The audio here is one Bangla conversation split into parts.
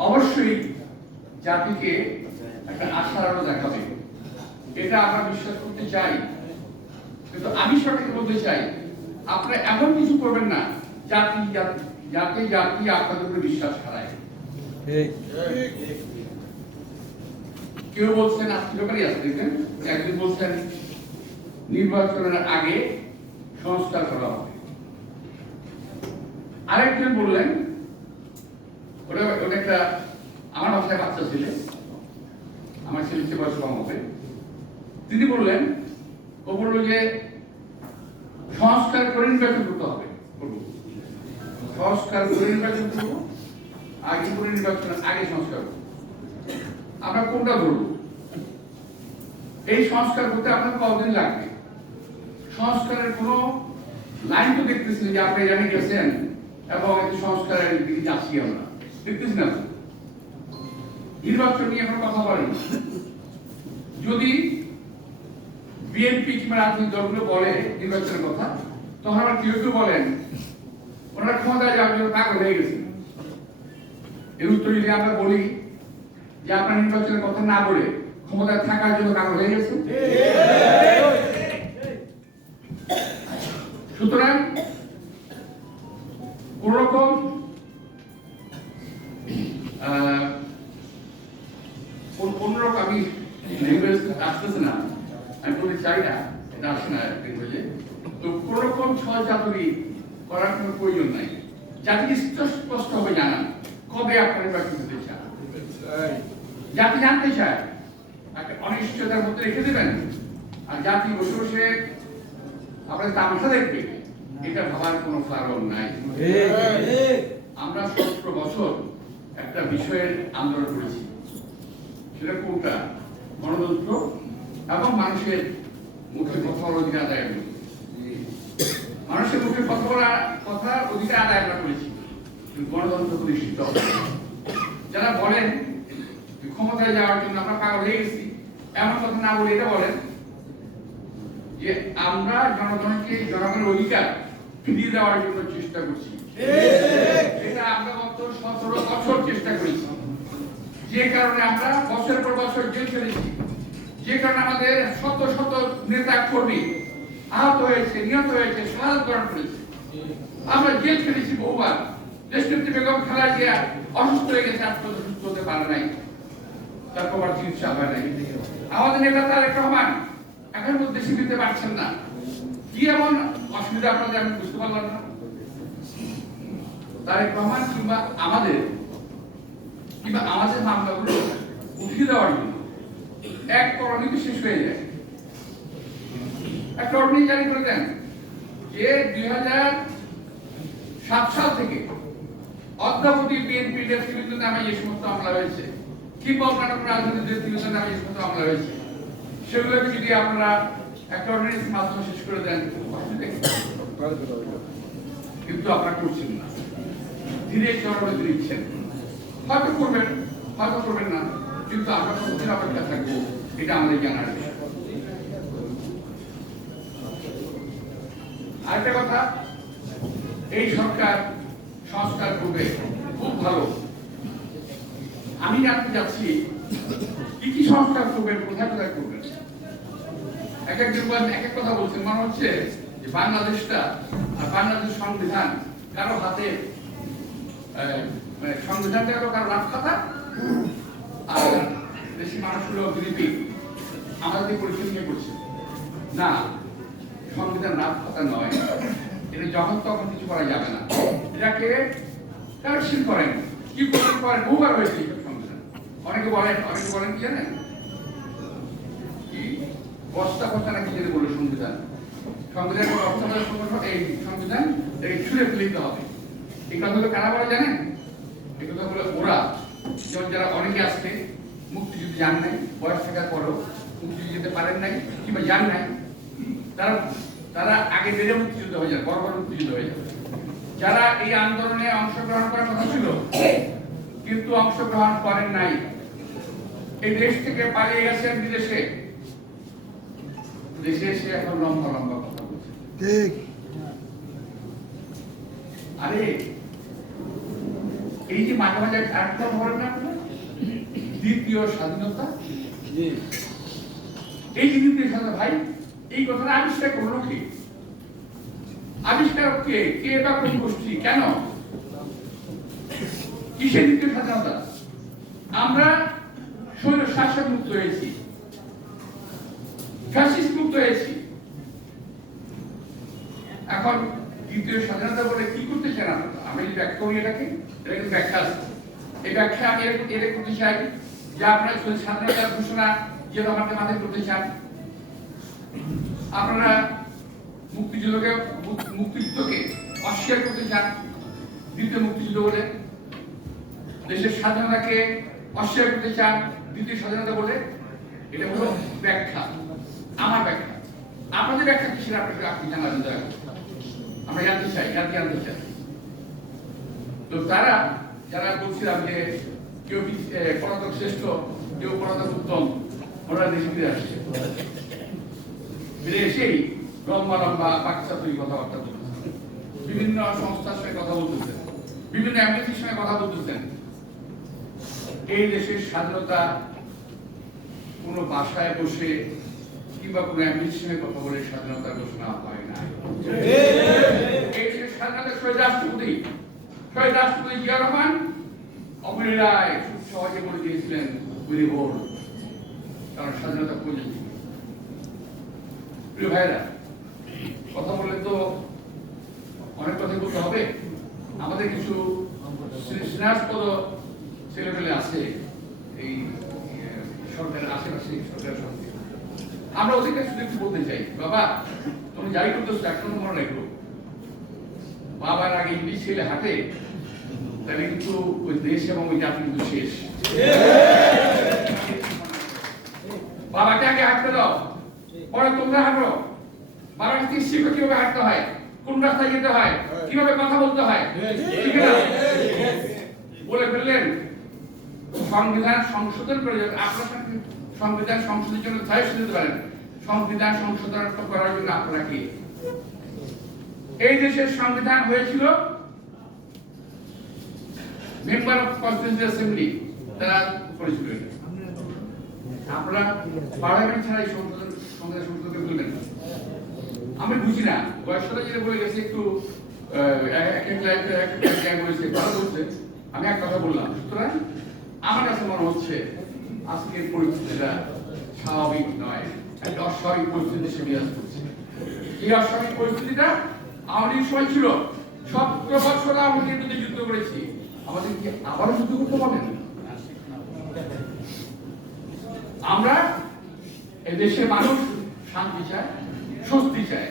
অবশ্যই জাতিকে একটা আশার আলো দেখাবে। এটা আমরা বিশ্বাস করতে চাই। কিন্তু আমি সরকারকে বলতে চাই আপনারা এমন কিছু করবেন না জাতি জাতি- যাতে জাতি আপনাদের উপরে বিশ্বাস হারায়। কেউ বলছেন আত্মীয়কারী আছে দেখবেন একদিন বলছেন নির্বাচনের আগে সংস্কার করা হবে। আরেকজন বললেন ওটা ওটা একটা, আমার বাসায় বাচ্চা ছিলেন আমার ছেলে চেয়ে বয়স কম হবে তিনি বললেন, ও বলল যে, সংস্কার করে নির্বাচন করতে হবে। সংস্কার করে নির্বাচন করব আগে করে নির্বাচনের আগে সংস্কার করব। আমরা কোনটা ধরবো? এই সংস্কার করতে আপনার কতদিন লাগবে? সংস্কারের কোনো লাইন তো দেখতেছি যে, আপনি জানি গেছেন, এবং সংস্কারের দিকে যাচ্ছি আমরা। দেখতেছি না নির্বাচন নিয়ে কথা যদি বিএনপি কিংবা রাজনৈতিক দলগুলো বলে নির্বাচনের কথা, তখন আবার কেউ কেউ বলেন, ওনারা ক্ষমতায় যাওয়ার জন্য পাগল হয়ে গেছে। এর উত্তর যদি আমরা বলি যে আপনার নির্বাচনের কথা না বলে ক্ষমতায় থাকার জন্য পাগল হয়ে গেছে? প্রয়োজন নাই জাতিকে জানান কবে আপনার হতে চান জাতি জানতে চায় একটা অনিশ্চয়তার মধ্যে রেখে দেবেন। আর জাতি বসে বসে তামাশা দেখবে। এটা ভাবার কোনো কারণ নাই। আমরা সতেরো বছর একটা বিষয়ের আন্দোলন করেছি। সেটা কোনটা? গণতন্ত্র এবং মানুষের মুখে কথা অধিকার আদায় করি মানুষের মুখে কথা অধিকার আদায় আমরা করেছি। গণতন্ত্র প্রতিষ্ঠিত যারা বলেন ক্ষমতায় যাওয়ার জন্য আমরা পাগল হয়ে গেছি, এমন কথা না বলে এটা বলেন যে আমরা জনগণকে জনগণের অধিকার ফিরিয়ে দেওয়ার জন্য চেষ্টা করছি। এটা আমরা গত সতেরো বছর চেষ্টা করেছি। যে কারণে আমরা বছরের পর বছর জেল খেলেছি। যে কারণে আমাদের শত শত নেতা কর্মী আহত হয়েছে, নিহত হয়েছে শাহাদ বরণ করেছে। আমরা জেল খেলেছি বহুবার। দেশনেত্রী বেগম খালা জিয়া অসুস্থ হয়ে গেছে পর্যন্ত সুস্থ হতে পারে নাই। তার প্রবার চিকিৎসা হয় নাই। আমাদের নেতা তারেক রহমান এখন দেশে দিতে পারছেন না। কি এমন অসুবিধা আপনাদের আমি বুঝতে পারলাম না। তারেক রহমান কিংবা আমাদের কিংবা আমাদের মামলাগুলো উঠিয়ে দেওয়ার জন্য এক করণীয় শেষ হয়ে যায়। একটা অর্ডিনেন্স জারি করে দেন যে দুই হাজার সাত সাল থেকে অদ্যাবধি বিএনপি নেতৃবৃন্দ নামে যে সমস্ত মামলা হয়েছে। কিংবা অন্যান্য রাজনৈতিক নেতৃবৃন্দ নামে যে সমস্ত মামলা হয়েছে? সেগুলোকে যদি আপনারা একটা অর্ডিনেন্স মাধ্যমে শেষ করে দেন কিন্তু আপনারা করছেন না। ধীরে চরণে দিচ্ছেন হয়তো করবেন হয়তো করবেন না। কিন্তু আমরা কতদিন অপেক্ষা থাকব, এটা আমাদের জানার বিষয়। আরেকটা কথা এই সরকার সংস্কার করবে। খুব ভালো। আমি জানতে যাচ্ছি কি কি সংস্কার করবেন, কোথায় কোথায় করবেন? এক একজন এক এক কথা বলছেন। মনে হচ্ছে যে বাংলাদেশটা আর বাংলাদেশ সংবিধান কারও হাতে মানে সংবিধানটা কারও কারও রাত খাতা, আর দেশি মানুষগুলো বিজেপি আমাদের পরিচয় নিয়ে করছে। না, সংবিধান রাত খাতা নয়। এটা যখন তখন কিছু করা যাবে না। এটাকে কারেকশন করেন। কি করতে পারেন বহুবার হয়েছে অনেকে বলেন অনেকে বলেন কি জানেন? কি? বস্তা বস্তা নাকি যেটা বলে সংবিধান। সংবিধান অর্থনৈতিক এই সংবিধান এই ছুঁড়ে ফেলে হবে। এই কথাগুলো কারা বলে জানেন? এই কথা বলে ওরা। যেমন যারা অনেকে আজকে মুক্তিযুদ্ধ জান নাই, বয়স থাকার পরেও মুক্তিযুদ্ধ যেতে পারেন নাই, কিংবা জান নাই, তারা তারা আগে বেড়ে মুক্তিযুদ্ধ হয়ে যায় বড় বড় মুক্তিযুদ্ধ হয়ে যায় যারা এই আন্দোলনে অংশগ্রহণ করার কথা ছিল কিন্তু অংশগ্রহণ করেন নাই। এই দেশ থেকে পালিয়ে গেছেন বিদেশে। দেশে এসে এখন লম্বা লম্বা কথা বলছে ঠিক। আরে এই যে মাঝে মাঝে একটা বলেন না দ্বিতীয় স্বাধীনতা? এই যে দ্বিতীয় স্বাধীনতা ভাই এই কথাটা আবিষ্কার করল কে? আবিষ্কারক কে? কে বা কোন গোষ্ঠী কেন? কিসের দ্বিতীয় স্বাধীনতা? আমরা শৈল শাসক মুক্ত হয়েছি। ফ্যাসিস্ট মুক্ত হয়েছি। এখন দ্বিতীয় স্বাধীনতা বলে কি করতে চান আমি যদি ব্যাখ্যা করি এটাকে? এটা কিন্তু ব্যাখ্যা এই ব্যাখ্যা আমি এর করতে চাই যে আপনারা শুধু স্বাধীনতার ঘোষণা যে আমাকে মাথায় করতে চান আপনারা মুক্তিযুদ্ধকে মুক্তিযুদ্ধকে অস্বীকার করতে চান, দ্বিতীয় মুক্তিযুদ্ধ বলে। দেশের স্বাধীনতাকে অস্বীকার করতে চান, দ্বিতীয় স্বাধীনতা বলে। এটা হলো ব্যাখ্যা, আমার ব্যাখ্যা। আপনাদের ব্যাখ্যা কি সেটা আপনাকে আপনি জানাবেন, দয়া। আমরা জানতে চাই, জানতে জানতে চাই। তো তারা, যারা বলছিলাম যে কেউ পলাতক শ্রেষ্ঠ, কেউ পলাতক উত্তম, ওরা দেশে ফিরে আসছে। এসেই লম্বা লম্বা পাকিস্তান তৈরি কথাবার্তা বলতেছেন। বিভিন্ন সংস্থার সঙ্গে কথা বলতেছেন। বিভিন্ন অ্যাম্বাসির সঙ্গে কথা বলতেছেন। এই দেশের স্বাধীনতা কোনো বাসায় বসে কিংবা কোনো সঙ্গে কথা বলে স্বাধীনতার ঘোষণা হয় না। স্বাধীনতা খুব সহজে বলে দিয়েছিলেন কারণ স্বাধীনতা। প্রিয় ভাইরা কথা বললে তো অনেক কথা বলতে হবে। আমাদের কিছু স্নেহাস্পদ ছেলেপেলে আছে এই সরকারের আশেপাশে, সরকারের সঙ্গে। আমরা ওদেরকে শুধু একটু বলতে চাই, বাবা, তুমি যাই করতেছো একটা মনে রাখো বাবার আগে ইংলিশ ছেলে হাঁটে, তাহলে কিন্তু ওই দেশ এবং ওই জাতি কিন্তু শেষ। বাবাকে আগে হাঁটতে দাও। পরে তোমরা হাঁটো। বাবার কাছ কীভাবে হাঁটতে হয়? কোন রাস্তায় যেতে হয়? কীভাবে কথা বলতে হয়? বলে ফেললেন। সংবিধান সংশোধন করে যাবেন আপনারা সংবিধান সংশোধনের জন্য সাজেশন দিতে পারেন। সংবিধান সংশোধন করার জন্য আপনারা কি? এই দেশের সংবিধান হয়েছিল মেম্বার অফ কনস্টিটিউন্সি অ্যাসেম্বলি তারা করেছিল আপনারা পার্লামেন্ট ছাড়া এই সংশোধন সংবিধান সংশোধন বলবেন না। আমি বুঝি না যেটা বলে গেছে, একটু বলেছে, ভালো বলছে। আমি এক কথা বললাম, সুতরাং আমার কাছে মনে হচ্ছে, আজকের পরিস্থিতিটা স্বাভাবিক নয়, একটা অস্বাভাবিক পরিস্থিতি সে বিরাজ করছে। এই অস্বাভাবিক পরিস্থিতিটা লীগ সময় ছিল। সতেরো বছর বিরুদ্ধে যুদ্ধ করেছি। আমাদের কি আবারও যুদ্ধ করতে পারবেন আমরা এই দেশের মানুষ শান্তি চায় স্বস্তি চায়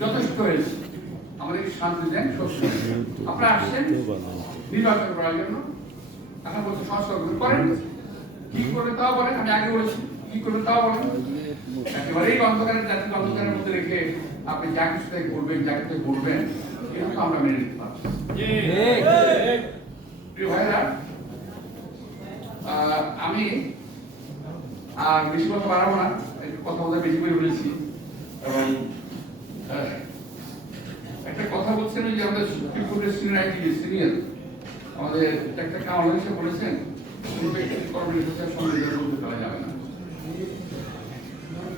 যথেষ্ট হয়েছে। আমাদের শান্তি দেন স্বস্তি আপনারা আসছেন নির্বাচন করার জন্য। এখন বলছে সংস্কার করেন। কি করবেন তাও বলেন আমি আগে বলেছি। কি করবেন তাও বলেন। একেবারেই অন্ধকারের জাতি অন্ধকারের মধ্যে রেখে আপনি যা কিছু থেকে করবেন যা কিছু করবেন এটা তো আমরা মেনে নিতে পারছি প্রিয় ভাইরা আহ, আমি আর বেশি কথা বাড়াবো না কথা বলতে বেশি করে বলেছি। এবং একটা কথা বলছেন যে আমাদের সুপ্রিম কোর্টের সিনিয়র আইনজীবী সিনিয়র আমাদের একটা বলেছেন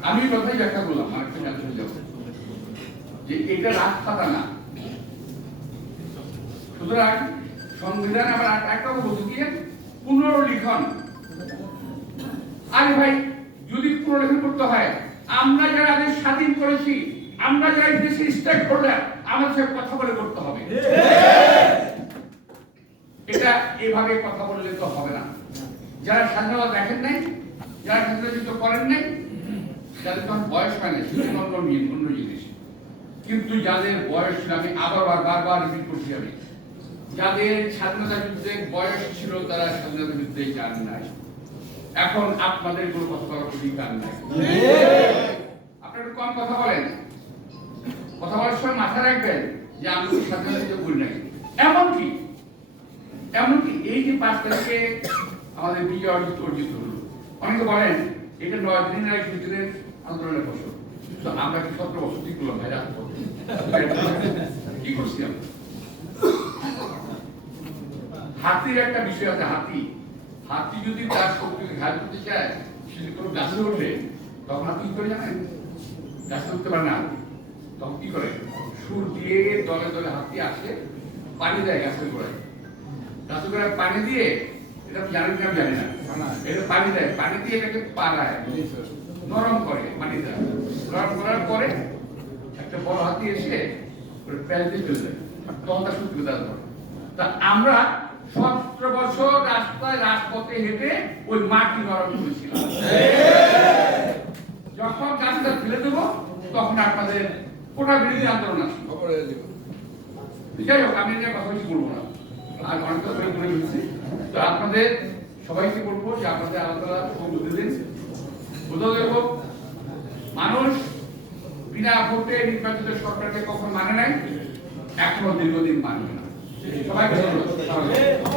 আমি কথাই ব্যাখ্যা করলাম আরেকটা জানতে যাব যে এটা রাজপাতা না। সুতরাং সংবিধান আর একটা বলতে গিয়ে পুনর্লিখন আরে ভাই, যদি পুনর্লিখন করতে হয়, আমরা যারা দেশ স্বাধীন করেছি, আমরা যারা দেশের স্টেক হোল্ডার, আমাদের সাথে কথা বলে করতে হবে। এটা এভাবে কথা বললে তো হবে না। যারা স্বাধীনতা দেখেন নাই, যারা স্বাধীনতা যুদ্ধ করেন নাই যাদের তখন বয়স হয় না, সেটা অন্য অন্য জিনিস। কিন্তু যাদের বয়স ছিল, আমি আবার বার- বারবার রিপিট করছি আমি, যাদের স্বাধীনতা যুদ্ধের বয়স ছিল, তারা স্বাধীনতা যুদ্ধে যান নাই। এখন আপনাদের কোনো কথা বলার অধিকার নাই। আপনারা একটু কম কথা বলেন। কথা বলার সময় মাথায় রাখবেন যে আমি স্বাধীনতা করি নাই। এমনকি এমনকি এই যে পাঁচ তারিখে আমাদের বিজয় অর্জিত অর্জিত হলো, অনেকে বলেন, এটা নয় দিনের এক ভিতরের আন্দোলনের ফসল তো আমরা কি সতেরো বছর কি করলাম ভাইরা কি করছি আমরা? হাতির একটা বিষয় আছে, হাতি। হাতি যদি তার শক্তিকে ঘাত করতে চায়, সে কোনো গাছে ওঠে তখন হাতি কি করে জানেন? গাছে উঠতে পারে না তখন কি করে? সুর দিয়ে দলে দলে হাতি আসে, পানি দেয় গাছের গোড়ায়। গাছের গোড়ায় পানি দিয়ে, এটা জানেন কি আমি জানি না। এটা পানি দেয়, পানি দিয়ে এটাকে পাড়ায়, নরম করে পানি দেয়। নরম করার পরে একটা বড় হাতি এসে প্যাচ দিয়ে ফেলে দেয় তখন তার ধরে তা আমরা সতেরো বছর রাস্তায় রাজপথে হেঁটে ওই মাটি নরম করেছিলাম। যখন গাছটা ফেলে দেবো, তখন আপনাদের কোটা বিরোধী আন্দোলন আসবে যাই হোক, আমি এটা কথা বেশি বলব না। আর অনেক কথা বলে ফেলছি। তো আপনাদের, সবাইকে বলব যে আপনাদের আলাদা বুঝে দিন। বোঝা দেব মানুষ বিনা ভোটে নির্বাচিত সরকারকে কখন মানে নাই, এখনও দীর্ঘদিন মানবে না। バックスのスタンド。